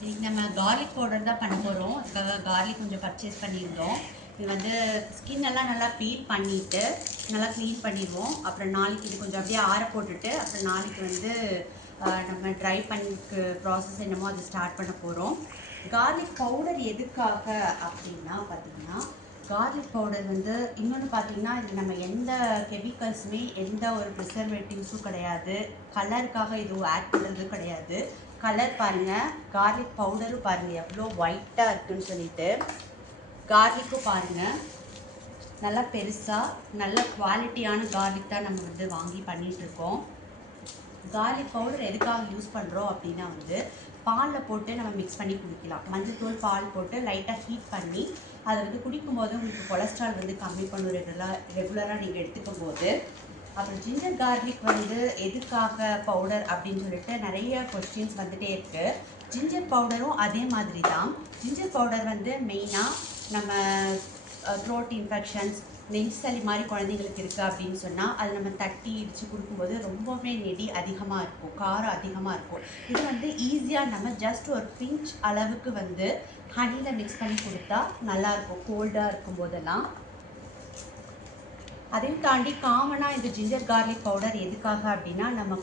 இன்னைக்கு நம்ம garlic powder தான் பண்ண போகிறோம். அதுக்காக கார்லிக் கொஞ்சம் பர்ச்சேஸ் பண்ணியிருந்தோம். இது வந்து ஸ்கின் எல்லாம் நல்லா பீல் பண்ணிவிட்டு நல்லா க்ளீன் பண்ணிடுவோம். அப்புறம் நாளைக்கு இது கொஞ்சம் அப்படியே ஆற போட்டுட்டு அப்புறம் நாளைக்கு வந்து நம்ம ட்ரை பண்ணிக்கு ப்ராசஸ் என்னமோ அது ஸ்டார்ட் பண்ண போகிறோம். கார்லிக் பவுடர் எதுக்காக அப்படின்னா பார்த்தீங்கன்னா, கார்லிக் பவுடர் வந்து இன்னொன்று பார்த்தீங்கன்னா, இது நம்ம எந்த கெமிக்கல்ஸுமே எந்த ஒரு ப்ரிசர்வேட்டிவ்ஸும் கிடையாது, கலருக்காக எதுவும் ஆட் பண்ணுறது கிடையாது. கலர் பாருங்கள், கார்லிக் பவுடரும் பாருங்கள் எவ்வளோ ஒயிட்டாக இருக்குன்னு சொல்லிட்டு. கார்லிக்கும் பாருங்கள் நல்லா பெருசாக நல்ல குவாலிட்டியான கார்லிக் தான் நம்ம வந்து வாங்கி பண்ணிகிட்ருக்கோம். கார்லிக் பவுடர் எதுக்காக யூஸ் பண்ணுறோம் அப்படின்னா வந்து பாலில் போட்டு நம்ம மிக்ஸ் பண்ணி குடிக்கலாம். மஞ்சள்தூள் பால் போட்டு லைட்டாக ஹீட் பண்ணி அதை வந்து குடிக்கும்போது உங்களுக்கு கொலஸ்ட்ரால் வந்து கம்மி பண்ணும் ரெகுலராக நீங்கள் எடுத்துக்கும் போது. அப்புறம் ஜிஞ்சர் கார்லிக் வந்து எதுக்காக பவுடர் அப்படின்னு சொல்லிட்டு நிறைய கொஸ்டின்ஸ் வந்துகிட்டே இருக்குது. ஜிஞ்சர் பவுடரும் அதே மாதிரி தான். ஜிஞ்சர் பவுடர் வந்து மெயினாக நம்ம த்ரோட் இன்ஃபெக்ஷன்ஸ், நெஞ்சு சளி மாதிரி குழந்தைங்களுக்கு இருக்குது அப்படின்னு சொன்னால் அது நம்ம தட்டி இடித்து கொடுக்கும்போது ரொம்பவே நெடி அதிகமாக இருக்கும், காரம் அதிகமாக இருக்கும். இது வந்து ஈஸியாக நம்ம ஜஸ்ட் ஒரு பிஞ்ச் அளவுக்கு வந்து ஹனியில் மிக்ஸ் பண்ணி கொடுத்தா நல்லாயிருக்கும் கோல்டாக இருக்கும் போதெல்லாம். அதையும் தாண்டி காமனாக இந்த ஜிஞ்சர் கார்லிக் பவுடர் எதுக்காக அப்படின்னா, நம்ம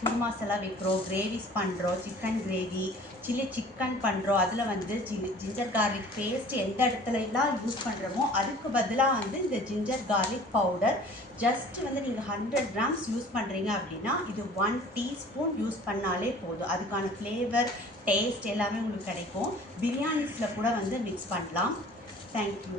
குருமாஸ் எல்லாம் வைக்கிறோம், கிரேவிஸ் பண்ணுறோம், சிக்கன் கிரேவி, சில்லி சிக்கன் பண்ணுறோம். அதில் வந்து ஜிஞ்சர் கார்லிக் பேஸ்ட் எந்த இடத்துலலாம் யூஸ் பண்ணுறோமோ அதுக்கு பதிலாக வந்து இந்த ஜிஞ்சர் கார்லிக் பவுடர் ஜஸ்ட் வந்து நீங்கள் 100 கிராம்ஸ் யூஸ் பண்ணுறீங்க அப்படின்னா இது 1 டீஸ்பூன் யூஸ் பண்ணாலே போதும். அதுக்கான ஃப்ளேவர், டேஸ்ட் எல்லாமே உங்களுக்கு கிடைக்கும். பிரியாணிஸில் கூட வந்து மிக்ஸ் பண்ணலாம். தேங்க்யூ.